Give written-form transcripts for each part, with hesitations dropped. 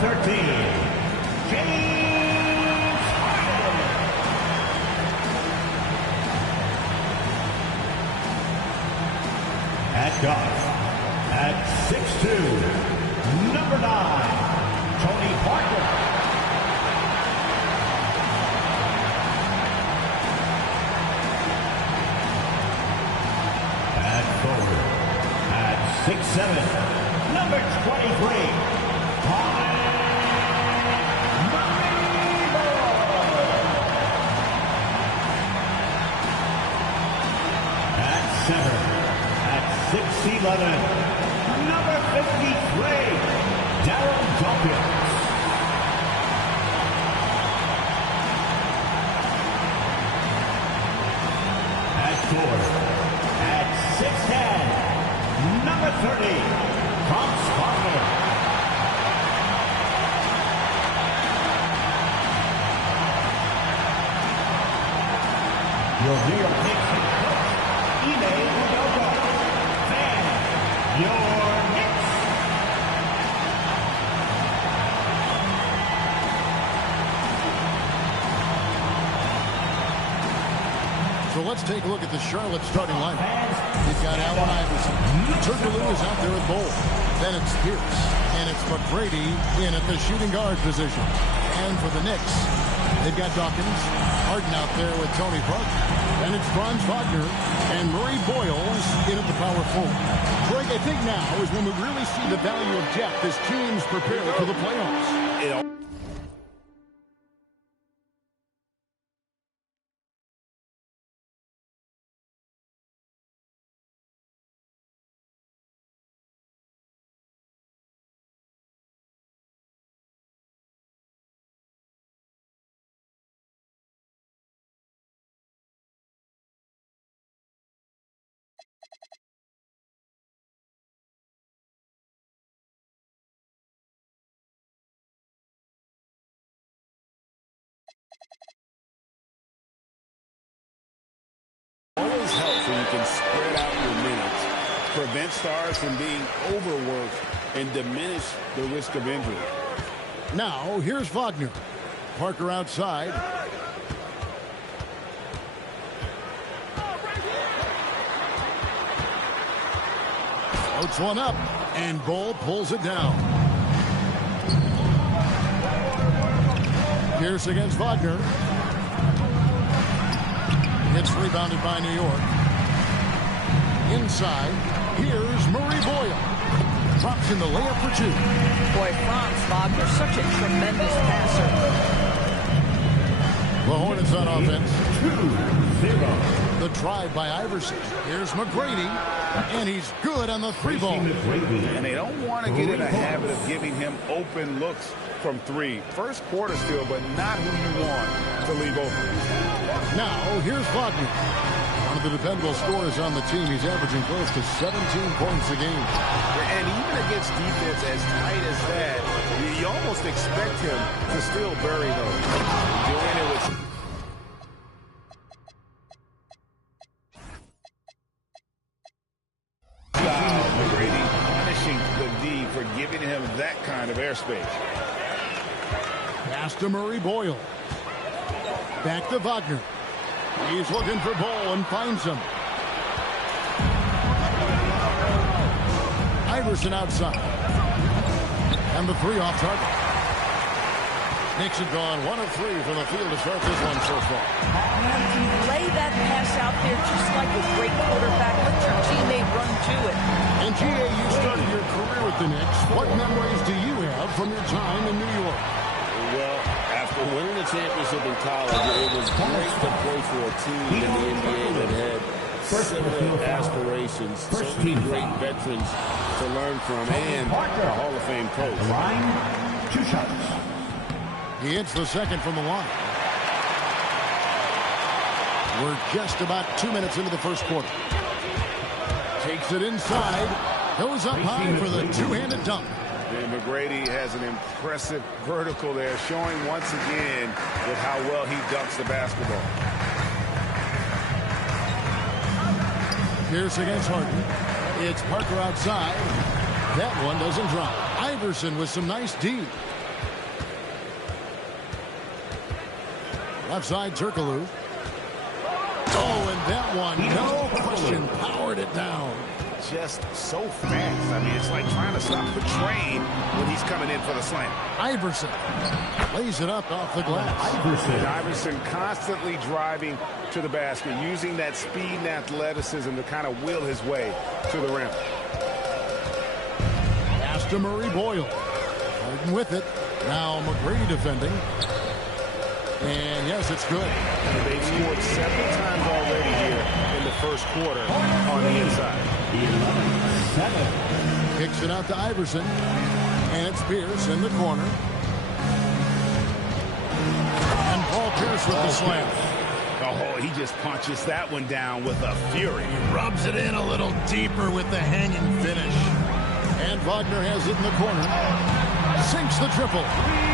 13, James Harden. At guard, at 6'2", number 9, Tony Parker. At forward, at 6'7", number 23, at 7, at 6'11", number 53, Darren Dawkins. At 4, at 6'10", number 30, Franz. Your New York Knicks head coach, Franz, your Knicks. So let's take a look at the Charlotte starting lineup. You've got Allen Iverson. Turkoglu is out there at goal. Then it's Pierce. And it's McGrady in at the shooting guard position. And for the Knicks, they've got Dawkins. Harden out there with Tony Parker. And it's Franz Wagner and Murray Boyles in at the power forward. Greg, I think now is when we really see the value of depth as teams prepare for the playoffs. Always helps when you can spread out your minutes, prevent stars from being overworked, and diminish the risk of injury. Now, here's Wagner. Parker outside. Floats one up, and Bull pulls it down. Pierce against Wagner. It's rebounded by New York. Inside, here's Murray Boyle. Drops in the layup for two. Boy, Franz Wagner, such a tremendous passer. The Hornets on offense. 2-0. The drive by Iverson. Here's McGrady, and he's good on the three ball. And they don't want to get in a habit of giving him open looks from three. First quarter still, but not who you want to leave open. Now, here's Wagner. One of the dependable scorers on the team. He's averaging close to 17 points a game. And even against defense as tight as that, you almost expect him to still bury those. Doing it with... McGrady punishing the D for giving him that kind of airspace. Pass to Murray Boyle. Back to Wagner. He's looking for Bull and finds him. Iverson outside. And the three off target. Knicks have gone 1 of 3 from the field to start this one so far. You lay that pass out there just like a great quarterback. Let your teammate run to it. And G.A., you started your career with the Knicks. What memories do you have from your time in New York? Well, after winning the championship in college, it was great to play for a team in the NBA that had similar aspirations, so many great veterans to learn from, and a Hall of Fame coach. Line, 2 shots. He hits the second from the line. We're just about 2 minutes into the first quarter. Takes it inside. Goes up high for the two-handed dunk. And McGrady has an impressive vertical there, showing once again with how well he dunks the basketball. Pierce against Harden. It's Parker outside. That one doesn't drop. Iverson with some nice D. Left side, Turkoglu. Oh, and that one, no question, powered it down. Just so fast. I mean, it's like trying to stop the train when he's coming in for the slam. Iverson lays it up off the glass. Iverson constantly driving to the basket, using that speed and athleticism to kind of will his way to the rim. Pass to Murray Boyle. Harden with it. Now McGrady defending. And yes, it's good. They've scored 7 times already here in the first quarter on the inside. 11-7. Kicks it out to Iverson. And it's Pierce in the corner. And Paul Pierce with the slam. Oh, he just punches that one down with a fury. Rubs it in a little deeper with the hanging finish. And Wagner has it in the corner. Sinks the triple.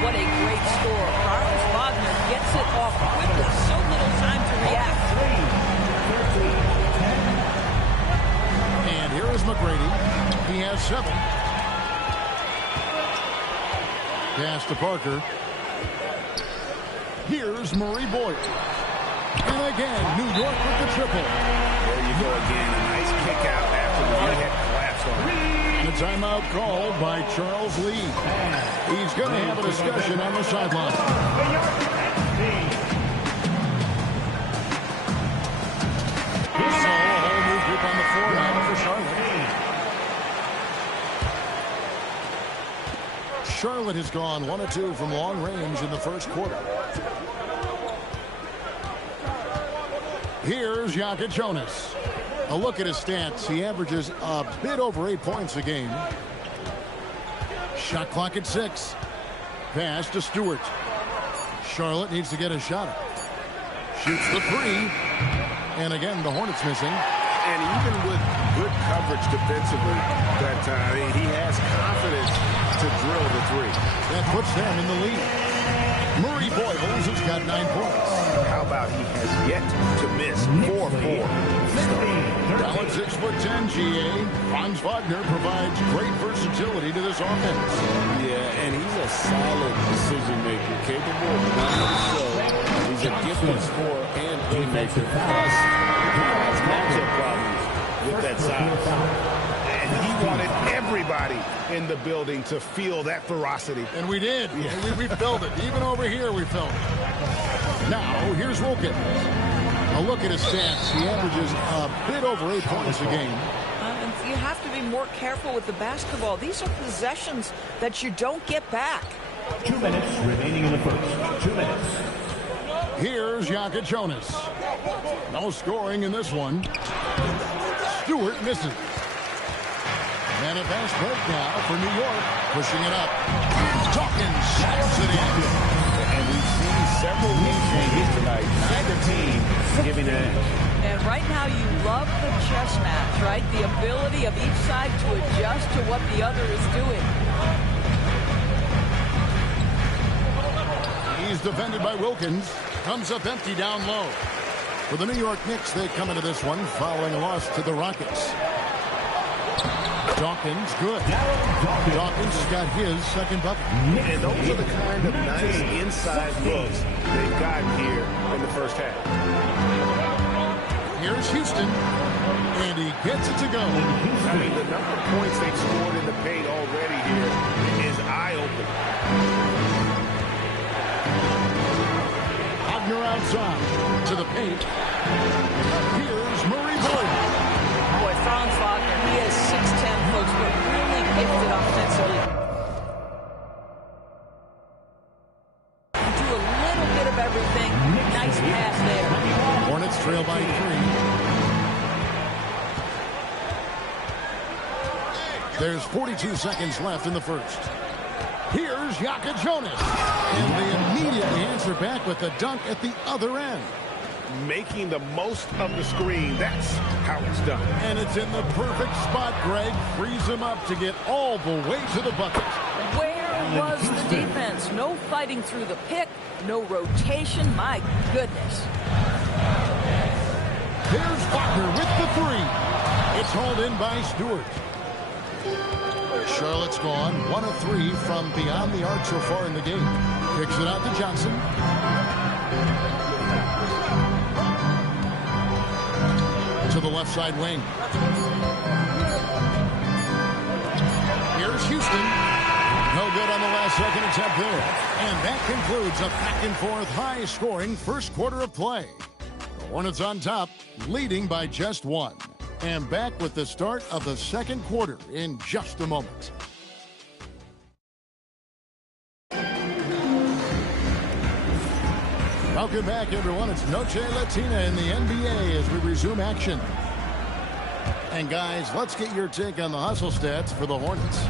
What a great score. Franz Wagner gets it off quickly. So little time to react. And here is McGrady. He has 7. Pass to Parker. Here's Murray Boyle. And again, New York with the triple. There you go again. A nice kick out after the right-hand collapse on him. And a timeout called by Charles Lee. He's going to have a discussion on the sideline. So a whole new group on the floor now for Charlotte. Charlotte has gone 1 of 2 from long range in the first quarter. Here's Jonas. A look at his stats. He averages a bit over 8 points a game. Shot clock at 6. Pass to Stewart. Charlotte needs to get a shot up. Shoots the 3. And again, the Hornets missing. And even with good coverage defensively that time, he has confidence to drill the 3. That puts them in the lead. Murray Boyles has got 9 points. How about he has yet to miss 4-4? Down at 6'10", GA, Franz Wagner provides great versatility to this offense. Yeah, and he's a solid decision maker, capable of running the show. He's a gifted scorer and playmaker. Plus, he has matchup problems with that size. And he wanted everybody in the building to feel that ferocity. And we did. Yeah. We felt it. Even over here, we felt it. Now, here's Wilkins. A look at his stats. He averages a bit over 8 points a game. You have to be more careful with the basketball. These are possessions that you don't get back. 2 minutes remaining in the first. 2 minutes. Here's Jonas. No scoring in this one. Stewart misses. And a fast break now for New York. Pushing it up. Dawkins slams it in. And we've seen several win changes tonight. Neither team giving an edge. And right now you love the chess match, right? The ability of each side to adjust to what the other is doing. He's defended by Wilkins. Comes up empty down low. For the New York Knicks, they come into this one following a loss to the Rockets. Dawkins, good. Dawkins got his second bucket. And those are the kind of nice inside looks they've gotten here in the first half. Here's Houston, and he gets it to go. I mean, the number of points they've scored in the paint already here is eye-opening. Wagner outside to the paint. Here's Murray Boyle. Boy, Franz Wagner, he is 6'10", folks, but really gifted offensively. Do a little bit of everything. Nice pass there. Hornets trail by 3. There's 42 seconds left in the first. Here's Jonas. And they immediately answer back with a dunk at the other end. Making the most of the screen. That's how it's done. And it's in the perfect spot, Greg. Frees him up to get all the way to the bucket. Where was the defense? No fighting through the pick. No rotation. My goodness. Here's Wagner with the 3. It's hauled in by Stewart. Charlotte's gone 1 of 3 from beyond the arc so far in the game. Kicks it out to Johnson. left side wing. Here's Houston. No good on the last second attempt there. And that concludes a back-and-forth, high-scoring first quarter of play. The Hornets on top, leading by just one. And back with the start of the second quarter in just a moment. Welcome back, everyone. It's Noche Latina in the NBA as we resume action. And, guys, let's get your take on the hustle stats for the Hornets.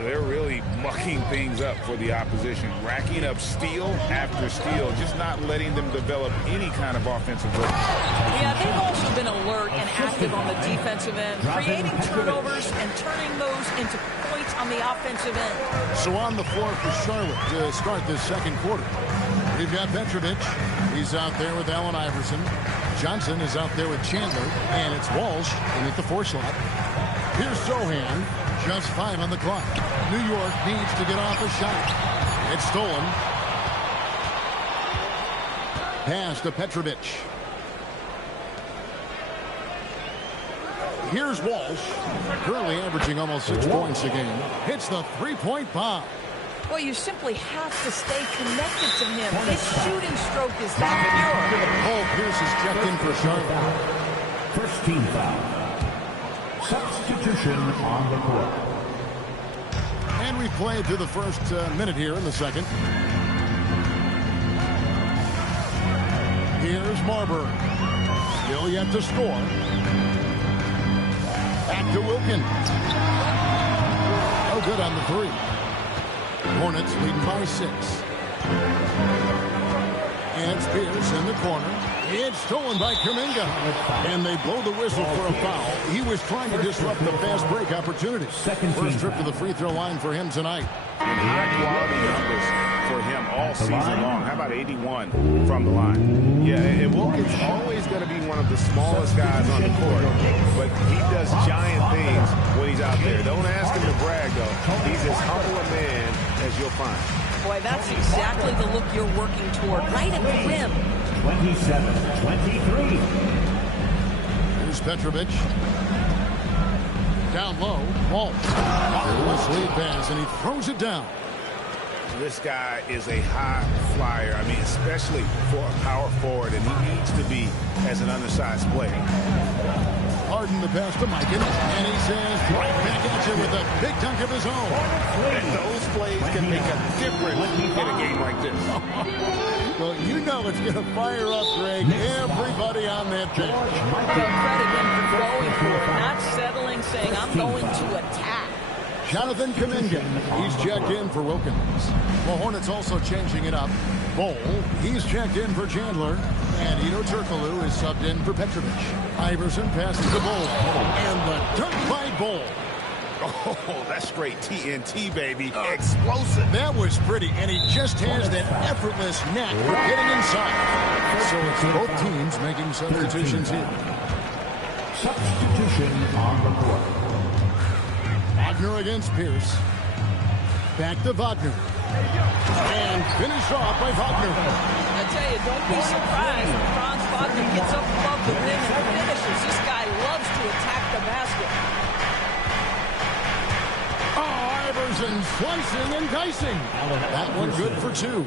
They're really mucking things up for the opposition, racking up steal after steal, just not letting them develop any kind of offensive work. Yeah, they've also been alert and active on the defensive end, creating turnovers and turning those into points on the offensive end. So on the floor for Charlotte to start this second quarter, we've got Petrovic. He's out there with Allen Iverson. Johnson is out there with Chandler, and it's Walsh in at the 4 slot. Here's Sohan, just 5 on the clock. New York needs to get off a shot. It's stolen. Pass to Petrovic. Here's Walsh, currently averaging almost 6 points a game. Hits the 3-point bomb. Well, you simply have to stay connected to him. His shooting stroke is that pure. Paul Pierce is checked in for Charlotte. First team foul. Substitution on the court. And we played through the first minute here in the second. Here's Marbury. Still yet to score. Back to Wilkin. No good on the 3. Hornets leading by 6. And it's Pierce in the corner. It's stolen by Kuminga. And they blow the whistle for a foul. He was trying to disrupt the fast break opportunity. First trip to the free throw line for him tonight. And high quality numbers for him all season long. How about 81 from the line? Yeah, and Wilkins always going to be one of the smallest guys on the court, but he does giant things when he's out there. Don't ask him to brag, though. He's as humble a man as you'll find. Boy, that's exactly the look you're working toward, right at the rim. 27-23. Here's Petrovic. Down low, Walsh. Marvelous lead pass, and he throws it down. This guy is a high flyer. I mean, especially for a power forward, and he needs to be as an undersized player. Harden the pass to Mikan, and he says right back at you with a big dunk of his own. And those plays can make a difference in a game like this. Well, you know it's going to fire up, Greg, everybody on that bench. Well, credit him for going for it, not settling, saying, I'm going to attack. Jonathan Kuminga, he's checked in for Wilkins. Well, Hornets also changing it up. Bowl, he's checked in for Chandler. And Ito Turkoglu is subbed in for Petrovic. Iverson passes the Bowl. And the dunk by Bowl. Oh, that's straight TNT, baby. Explosive. That was pretty, and he just has that effortless knack for getting inside. So it's both teams making substitutions here. Substitution on the court. Wagner against Pierce. Back to Wagner. And finished off by Wagner. I tell you, don't be surprised when Franz Wagner gets up above the rim and finishes. This guy loves to attack the basket. Oh, Iverson slicing and dicing. That one good for 2.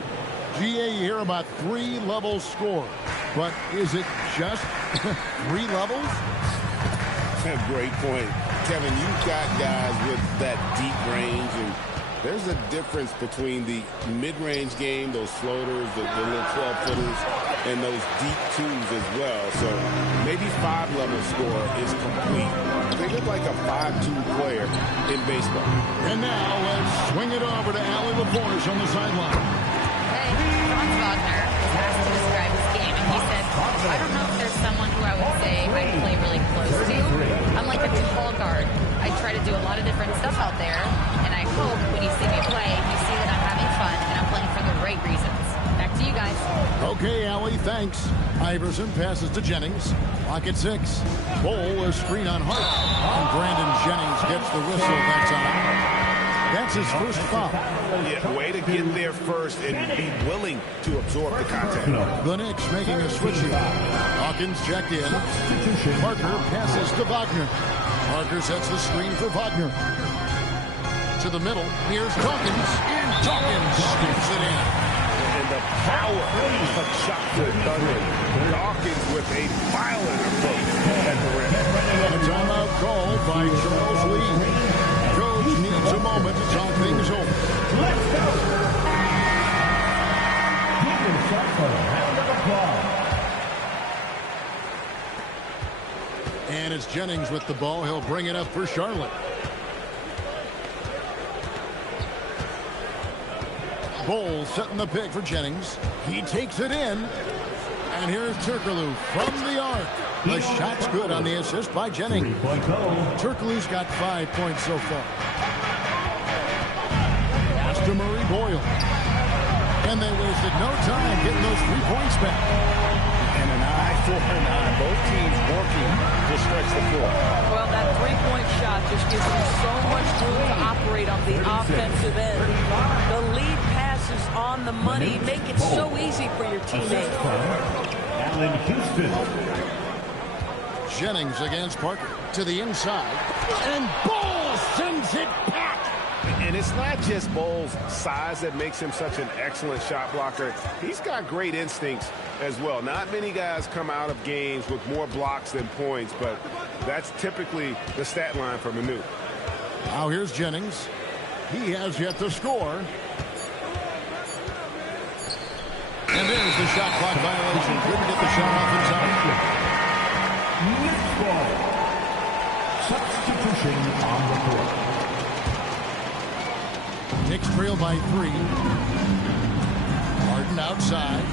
GA here about 3 levels score. But is it just 3 levels? Great point. Kevin, you've got guys with that deep range, and there's a difference between the mid-range game, those floaters, the little 12-footers, and those deep 2s as well. So maybe 5-level score is complete. They look like a 5-2 player in baseball. And now let's swing it over to Allie LaForge on the sideline. Hey, Franz Wagner was asked to describe his game, and he said, I don't know if there's someone who I would say I play really close to. I'm like a tall guard. I try to do a lot of different stuff out there, and I hope when you see me play, you see that I'm having fun and I'm playing for the right reasons. Back to you guys. Okay, Allie, thanks. Iverson passes to Jennings. Clock at 6. Bowl, a screen on Harden. And Brandon Jennings gets the whistle that time. That's his first foul. Yeah, way to get there first and be willing to absorb the contact. The Knicks making a switch here. Hawkins checked in. Parker passes to Wagner. Parker sets the screen for Wagner. To the middle. Here's Dawkins. And Dawkins sticks it in. And the power of shot good thunder. Dawkins with a violent approach at the rim. A timeout called by Charles Lee. Coach needs a moment to talk things over. Let's go. He can start for a round of applause. And it's Jennings with the ball. He'll bring it up for Charlotte. Bowles setting the pick for Jennings. He takes it in. And here's Turkoglu from the arc. The shot's good on the assist by Jennings. Turkoglu's got 5 points so far. Pass to Murray Boyle. And they wasted no time getting those 3 points back. And an eye for an eye. Both teams working to stretch the floor. Well, that three-point shot just gives them so much room to operate on the offensive end. The lead passes on the money make it so easy for your teammates. Allen Houston. Jennings against Parker to the inside. And Bowles sends it back. And it's not just Bowles' size that makes him such an excellent shot blocker. He's got great instincts as well. Not many guys come out of games with more blocks than points, but that's typically the stat line for Manu. Now here's Jennings. He has yet to score. And there's the shot clock violation. Couldn't get the shot off in time. Substitution on the court. Knicks trail by 3. Harden outside.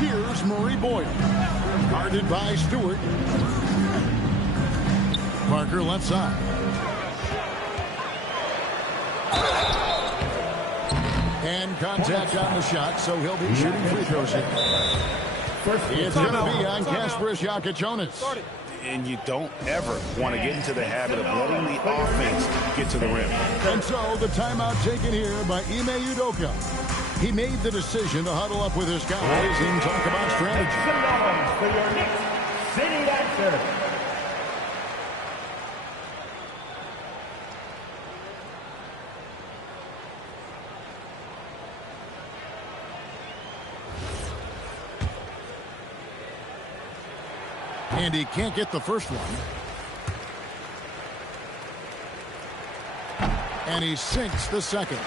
Here's Murray Boyle. Guarded by Stewart. Parker left side. And contact on the shot, so he'll be shooting free throws here. It's going to be on Kasparas Jokic. And you don't ever want to get into the habit of letting the offense get to the rim. And so the timeout taken here by Ime Udoka. He made the decision to huddle up with his guys and talk about strategy. For your next city answer. And he can't get the first one. And he sinks the second.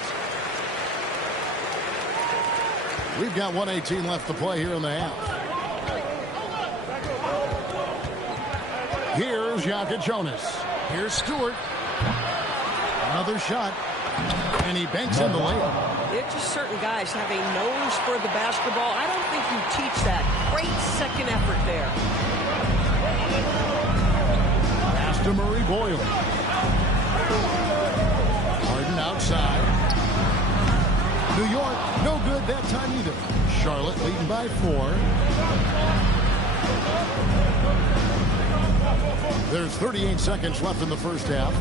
We've got 1:18 left to play here in the half. Here's Jokic. Here's Stewart. Another shot. And he banks in the layup. It's just certain guys have a nose for the basketball. I don't think you teach that. Great second effort there. Pass to Murray Boyle. Harden outside. New York, no good that time either. Charlotte leading by 4. There's 38 seconds left in the first half.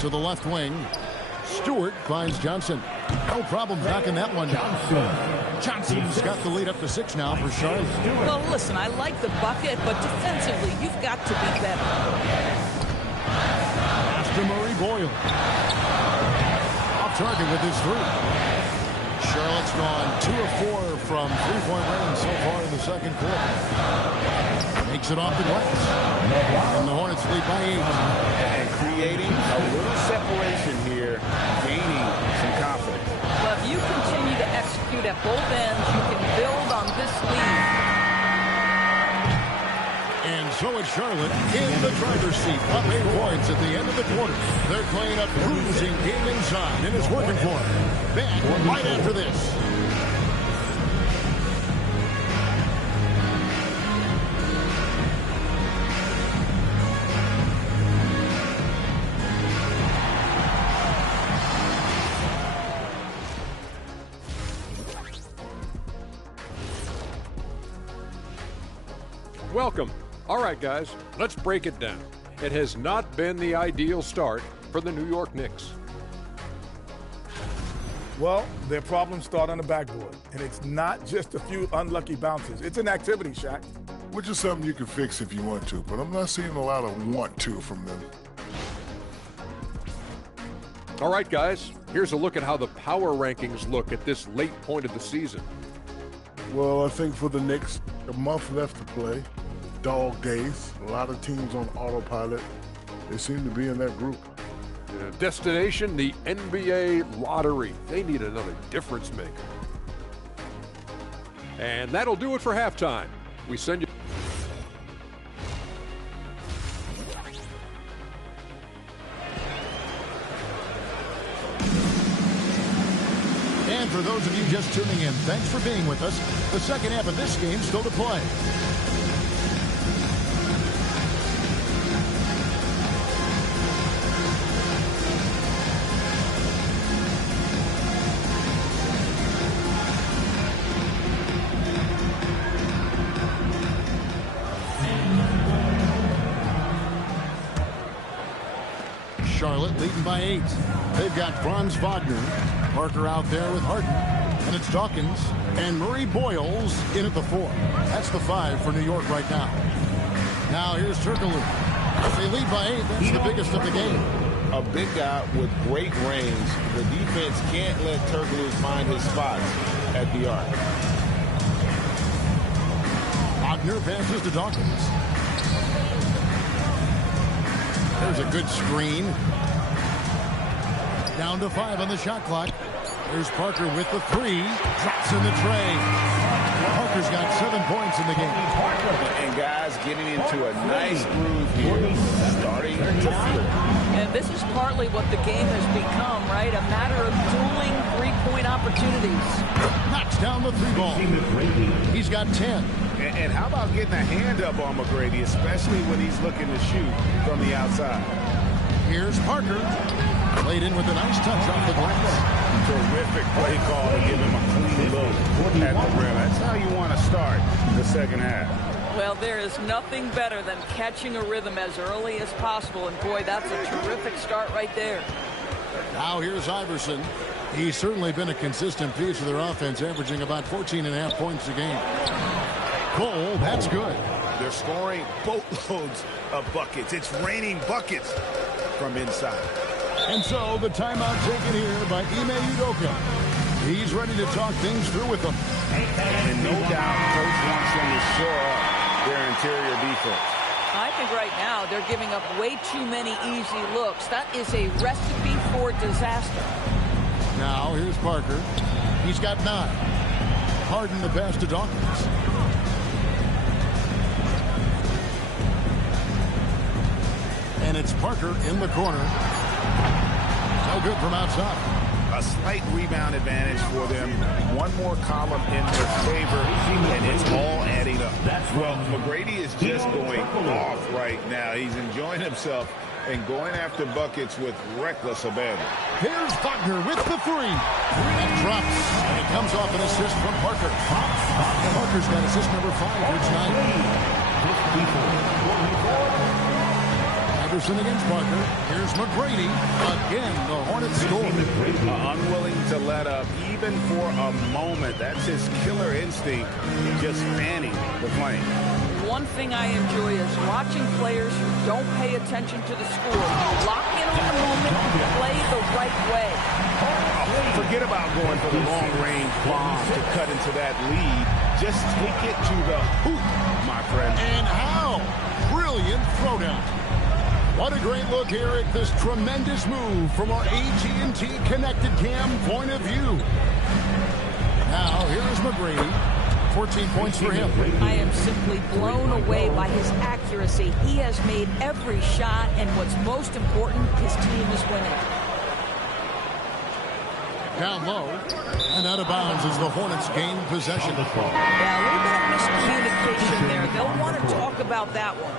To the left wing. Stewart finds Johnson. No problem knocking that one down. Johnson's got the lead up to 6 now for Charlotte. Well, listen, I like the bucket, but defensively, you've got to be better. Pass to Murray Boyle. Off target with his 3. Charlotte's gone 2 of 4 from three-point range so far in the second quarter. Makes it off the glass. And the Hornets lead by 8. And creating a little separation here, gaining some confidence. Well, if you continue to execute at both ends, you can build on this lead. And so it's Charlotte in the driver's seat, up 8 points at the end of the quarter. They're playing a cruising game inside, and it's working for them. Back right after this. Welcome. All right, guys, let's break it down. It has not been the ideal start for the New York Knicks. Well, their problems start on the backboard, and it's not just a few unlucky bounces. It's an activity, Shaq. Which is something you can fix if you want to, but I'm not seeing a lot of want to from them. All right, guys, here's a look at how the power rankings look at this late point of the season. Well, I think for the Knicks, a month left to play. Dog days, a lot of teams on autopilot. They seem to be in that group. Destination, the NBA lottery. They need another difference maker. And that'll do it for halftime. We send you... And for those of you just tuning in, thanks for being with us. The second half of this game still to play. Charlotte leading by 8. They've got Franz Wagner, Parker out there with Harden, and it's Dawkins and Murray Boyles in at the 4. That's the 5 for New York right now. Now here's Turkoglu. If they lead by 8, that's the biggest of the game. A big guy with great range. The defense can't let Turkoglu find his spots at the arc. Wagner passes to Dawkins. There's a good screen. Down to 5 on the shot clock. There's Parker with the 3. Drops in the tray. Parker's got 7 points in the game. And guys getting into a nice groove here. Starting to feel it. And this is partly what the game has become, right? A matter of dueling three-point opportunities. Knocks down the 3 ball. He's got 10. And how about getting a hand up on McGrady, especially when he's looking to shoot from the outside? Here's Parker. Played in with a nice touch off the glass. Terrific play call to give him a clean look at the rim. That's how you want to start the second half. Well, there is nothing better than catching a rhythm as early as possible. And, boy, that's a terrific start right there. Now here's Iverson. He's certainly been a consistent piece of their offense, averaging about 14.5 points a game. Cole, that's good. They're scoring boatloads of buckets. It's raining buckets from inside. And so the timeout taken here by Ime Udoka. He's ready to talk things through with them. And no doubt, Coach wants them to shore up their interior defense. I think right now they're giving up way too many easy looks. That is a recipe for disaster. Now here's Parker. He's got 9. Harden the pass to Dawkins. And it's Parker in the corner. No good from outside. A slight rebound advantage for them. One more column in their favor, and it's all adding up. Well, McGrady is just going off right now. He's enjoying himself and going after buckets with reckless abandon. Here's Wagner with the 3. And drops. And it comes off an assist from Parker. Parker's got assist number 5 for tonight. Iverson against Parker. Here's McGrady. Again, the Hornets score. Unwilling to let up even for a moment. That's his killer instinct, just fanning the flame. One thing I enjoy is watching players who don't pay attention to the score. Lock in on the moment and play the right way. Forget about going for the long-range bomb to cut into that lead. Just take it to the hoop, my friend. And how? Brilliant throwdown. What a great look here at this tremendous move from our AT&T Connected Cam point of view. Now, here's McGrady. 14 points for him. I am simply blown away by his accuracy. He has made every shot, and what's most important, his team is winning. Down low, and out of bounds as the Hornets gain possession. Yeah, a little bit of miscommunication there. They'll want to talk about that one.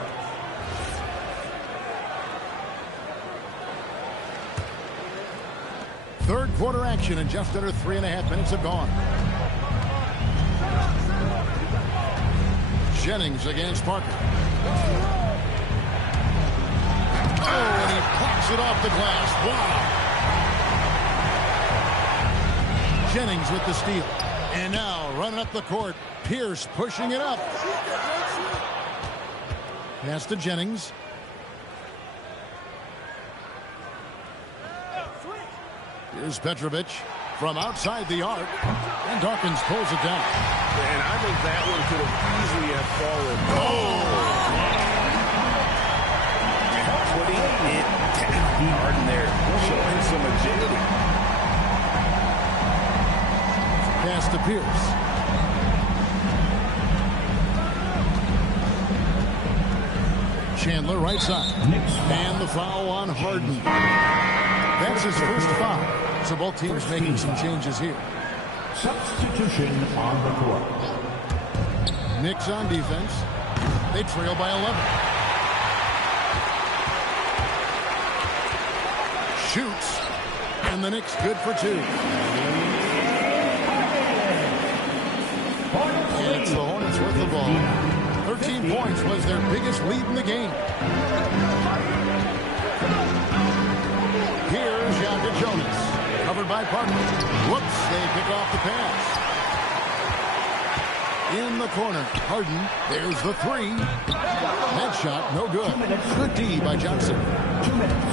Third quarter action, and just under 3.5 minutes have gone. Jennings against Parker. Oh, and he pops it off the glass. Wow. Jennings with the steal. And now running up the court. Pierce pushing it up. Pass to Jennings. Here's Petrovic from outside the arc. And Dawkins pulls it down. And I think that one could have easily have fallen. Oh! Putting it down. Harden there, showing some agility. Pass to Pierce. Chandler right side. And the foul on Harden. That's his first foul. So both teams making some changes here. Substitution on the court. Knicks on defense. They trail by 11. Shoots. And the Knicks good for 2. It's the Hornets with the ball. 13 points was their biggest lead in the game. Here's Jonas. Covered by Parker. Whoops, they pick off the pass. In the corner, Harden. There's the 3. That shot, no good. Good D by Johnson. 2 minutes.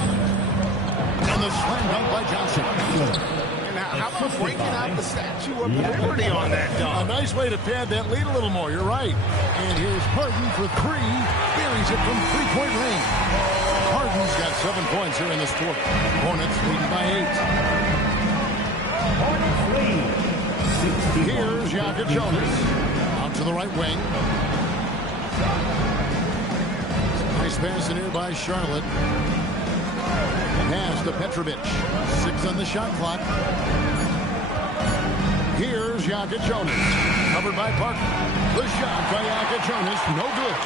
And the slam dunk by Johnson. And how about breaking out the Statue of Liberty on that dunk? A nice way to pad that lead a little more, you're right. And here's Harden for 3. Buries it from 3-point range. Harden's got 7 points here in this quarter. Hornets leading by 8. Hornets lead. Here's Jonas. Out to the right wing. Nice pass in here by Charlotte. Pass to Petrovic. 6 on the shot clock. Here's Jonas. Covered by Parker. The shot by Jonas. No good.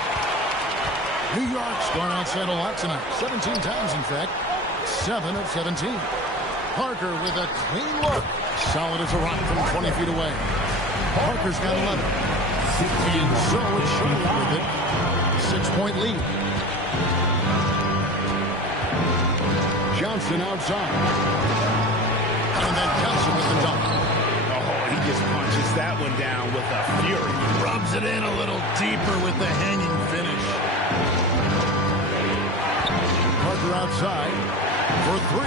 New York's gone outside a lot tonight. 17 times, in fact. 7 of 17. Parker with a clean look. Solid as a rock from 20 feet away. Parker's got 11. And so it's Charlotte with it. 6-point lead. Johnson outside. And then Johnson with the dunk. Oh, he just punches that one down with a fury. Rubs it in a little deeper with the hanging finish. Parker outside for 3.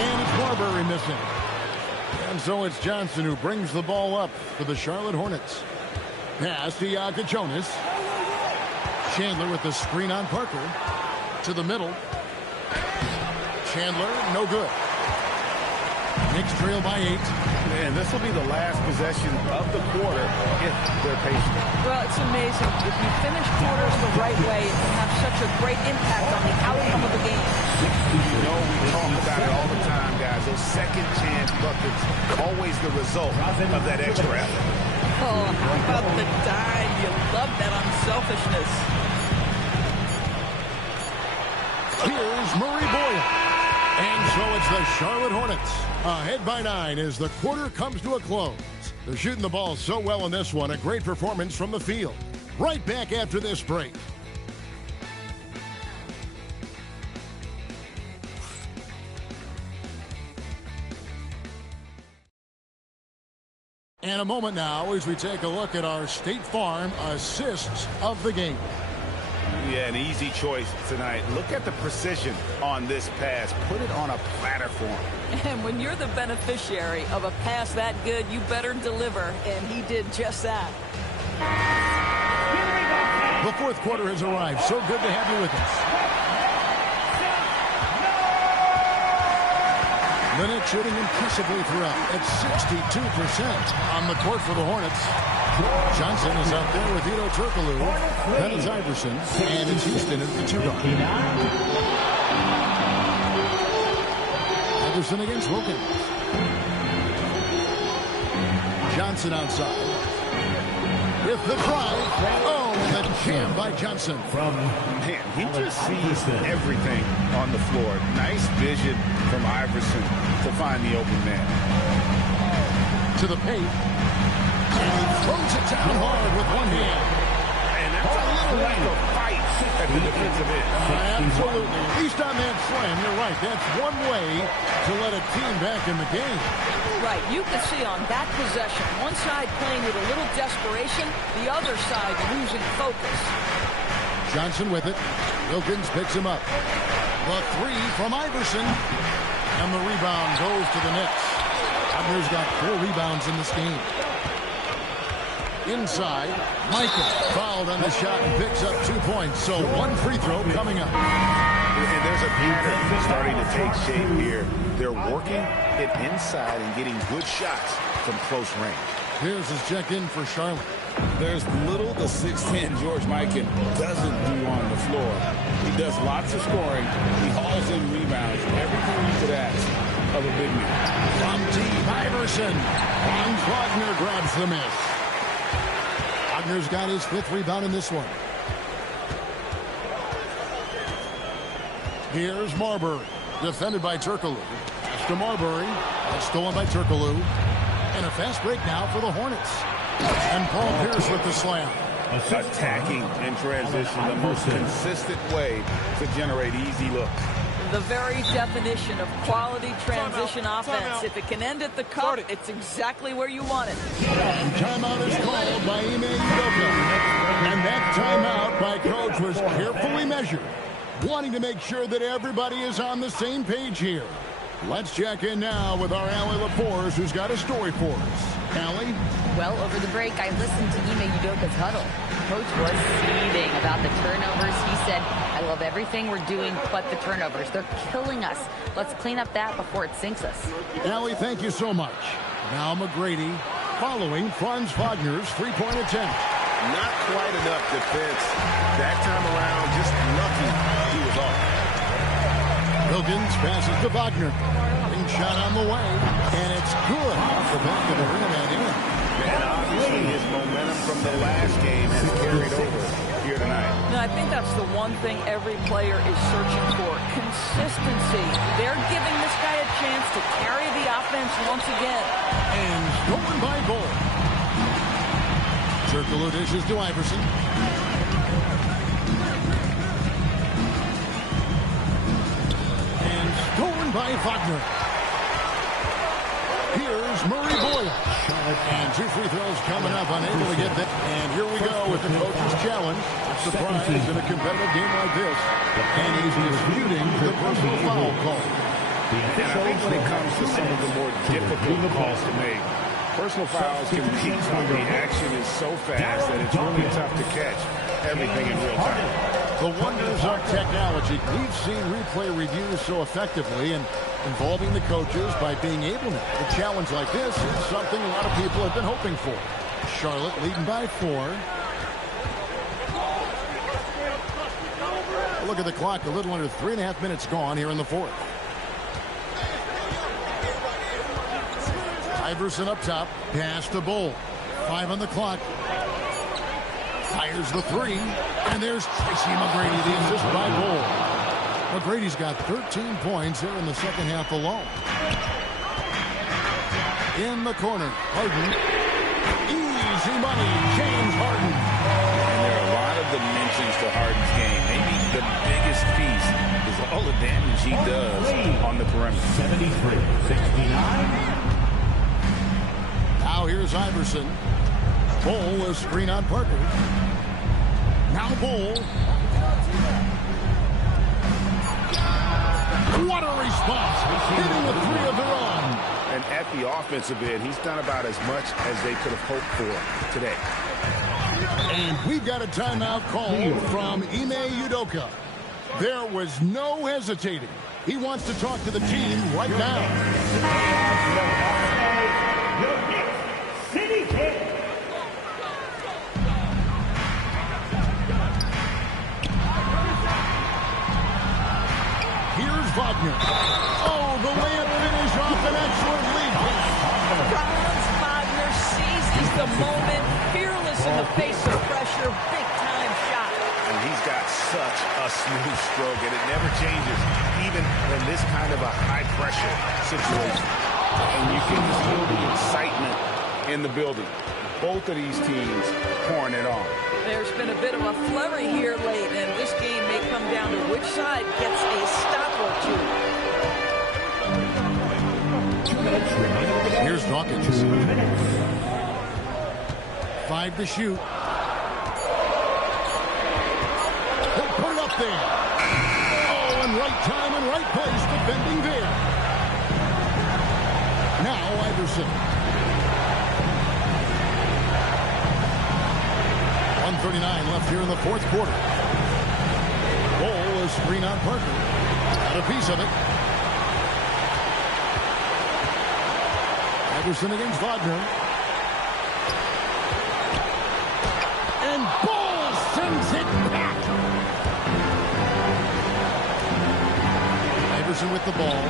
And it's Marbury missing. And so it's Johnson who brings the ball up for the Charlotte Hornets. Pass to Jonas. Chandler with the screen on Parker. To the middle. Chandler, no good. Knicks trail by 8. And this will be the last possession of the quarter if they're patient. Well, it's amazing. If you finish quarters the right way, it can have such a great impact on the outcome of the game. You know, we talk about it all the time, guys. Those second chance buckets, always the result of that extra effort. Oh, how about the dime? You love that unselfishness. Here's Murray Boyle. And so it's the Charlotte Hornets ahead by 9 as the quarter comes to a close. They're shooting the ball so well in this one. A great performance from the field. Right back after this break. And a moment now as we take a look at our State Farm assists of the game. Yeah, an easy choice tonight. Look at the precision on this pass. Put it on a platter for him. And when you're the beneficiary of a pass that good, you better deliver. And he did just that. The fourth quarter has arrived. So good to have you with us. The Knicks shooting impressively throughout at 62% on the court for the Hornets. Johnson is out there with Ito Turkoglu, that is Iverson, and it's Houston at the 2 guard. Iverson against Wilkins. Johnson outside. With the drive. Oh, and the jam by Johnson. Man, he just sees everything on the floor. Nice vision from Iverson to find the open man. To the paint. And he throws it down hard with one hand. And that's a refuse to fight at the defensive end. Absolutely. At least on that slam, you're right. That's one way to let a team back in the game. Right. You can see on that possession, one side playing with a little desperation, the other side losing focus. Johnson with it. Wilkins picks him up. The three from Iverson. And the rebound goes to the Knicks. Wagner's got 4 rebounds in this game. Inside, Michael fouled on the shot and picks up 2 points. So 1 free throw coming up. And there's a pattern starting to take shape here. They're working it inside and getting good shots from close range. Here's his check-in for Charlotte. There's little the 6'10" George Mikan doesn't do on the floor. He does lots of scoring. He hauls in rebounds. Everything you could ask of a big man. From deep, Iverson. Franz Wagner grabs the miss. Wagner's got his 5th rebound in this one. Here's Marbury. Defended by Turkoglu. Pass to Marbury. That's stolen by Turkoglu. And a fast break now for the Hornets. And Paul Pierce with the slam. Attacking in transition, the most consistent way to generate easy looks. The very definition of quality transition offense. If it can end at the cup, it's exactly where you want it. Timeout is called by Ime Udoka. And that timeout by coach was carefully measured, wanting to make sure that everybody is on the same page here. Let's check in now with our Allie LaForce, who's got a story for us. Allie? Well, over the break, I listened to Ime Udoka's huddle. Coach was seething about the turnovers. He said, I love everything we're doing but the turnovers. They're killing us. Let's clean up that before it sinks us. Allie, thank you so much. Now McGrady following Franz Wagner's 3-point attempt. Not quite enough defense. That time around, just lucky he was off. Wilkins passes to Wagner. Big shot on the way. And it's good off the back of the rim and in. And obviously his momentum from the last game has carried over here tonight. No, I think that's the one thing every player is searching for. Consistency. They're giving this guy a chance to carry the offense once again. And stolen by Bull. Turkoglu dishes to Iverson. And stolen by Wagner. Here's Murray Boyle. And 2 free throws coming up, unable to get that. And here we go with the coach's challenge. A surprise in a competitive game like this. And he's disputing the personal foul call. And I think when it comes to some of the more difficult calls to make, personal fouls can peak. The action is so fast that it's really tough to catch everything in real time. The wonders of technology. We've seen replay reviews so effectively and involving the coaches by being able to. A challenge like this is something a lot of people have been hoping for. Charlotte leading by 4. Look at the clock. A little under 3.5 minutes gone here in the 4th. Iverson up top. Pass to Bull. 5 on the clock. Fires the 3. And there's Tracy McGrady, the assist by Bull. McGrady's got 13 points here in the second half alone. In the corner, Harden. Easy money, James Harden. And there are a lot of dimensions to Harden's game. Maybe the biggest piece is all the damage he does on the perimeter. 73-69. Now here's Iverson. Bull, a screen on Parker. Now Bull. What a response. Hitting the 3 of their own. And at the offensive end, he's done about as much as they could have hoped for today. And we've got a timeout call from Ime Udoka. There was no hesitating. He wants to talk to the team right now. Here's Wagner. Oh, the layup finish off an excellent lead pass. Franz Wagner seizes the moment, fearless in the face of pressure, big-time shot. And he's got such a smooth stroke, and it never changes, even in this kind of a high-pressure situation. And you can feel the excitement in the building. Both of these teams pouring it on. There's been a bit of a flurry here late, and this game may come down to which side gets a stop or two. 2 minutes remaining. Here's Dawkins. 2 minutes. 5 to shoot. He'll put it up there. Oh, in right time and right place, defending there. Now Iverson. 1:39 left here in the fourth quarter. Ball is screen on Parker. Got a piece of it. Iverson against Wagner. And Ball sends it back. Iverson with the ball.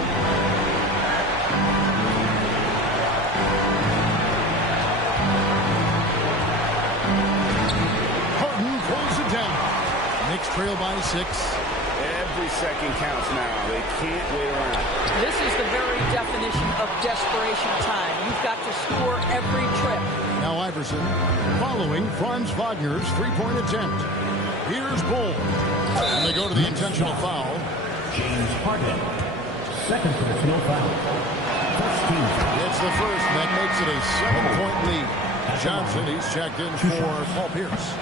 Harden pulls it down. Knicks trail by 6. Every second counts now. They can't wait around. This is the very definition of desperation time. You've got to score every trip. Now Iverson following Franz Wagner's three-point attempt. Here's Ball. And they go to the intentional foul. James Harden. Second personal foul. First team. It's the first, and that makes it a 7-point lead. Johnson, he's checked in for Paul Pierce.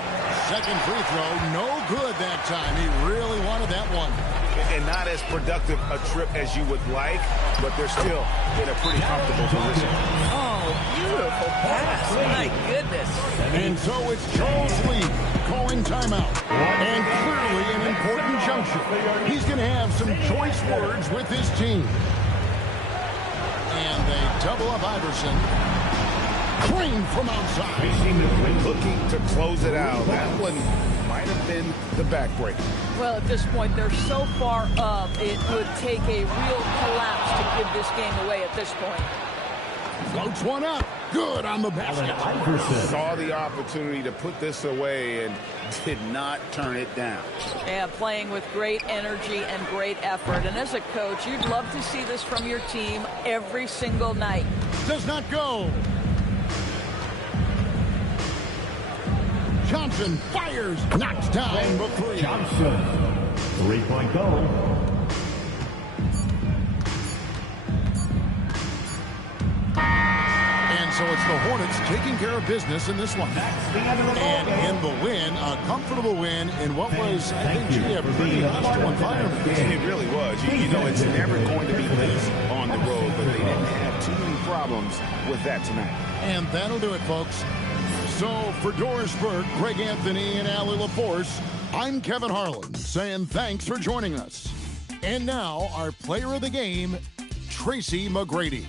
Second free throw, no good that time. He really wanted that one. And not as productive a trip as you would like, but they're still in a pretty comfortable position. Oh, beautiful pass. My goodness. And so it's Charles Lee calling timeout. And clearly an important juncture. He's going to have some choice words with his team. And they double up Iverson. Green from outside. Looking to close it out. That one might have been the backbreaker. Well, at this point, they're so far up, it would take a real collapse to give this game away at this point. Floats one up. Good on the basket. Saw the opportunity to put this away and did not turn it down. Yeah, playing with great energy and great effort. And as a coach, you'd love to see this from your team every single night. Does not go. Johnson fires, knocks down the three. Johnson. 3-point goal. And so it's the Hornets taking care of business in this one. And in the win, a comfortable win in what was, I think, a pretty hostile environment. It really was. You know, it's never going to be easy on the road, but they didn't have too many problems with that tonight. And that'll do it, folks. So for Doris Burke, Greg Anthony, and Allie LaForce, I'm Kevin Harlan saying thanks for joining us. And now our player of the game, Tracy McGrady.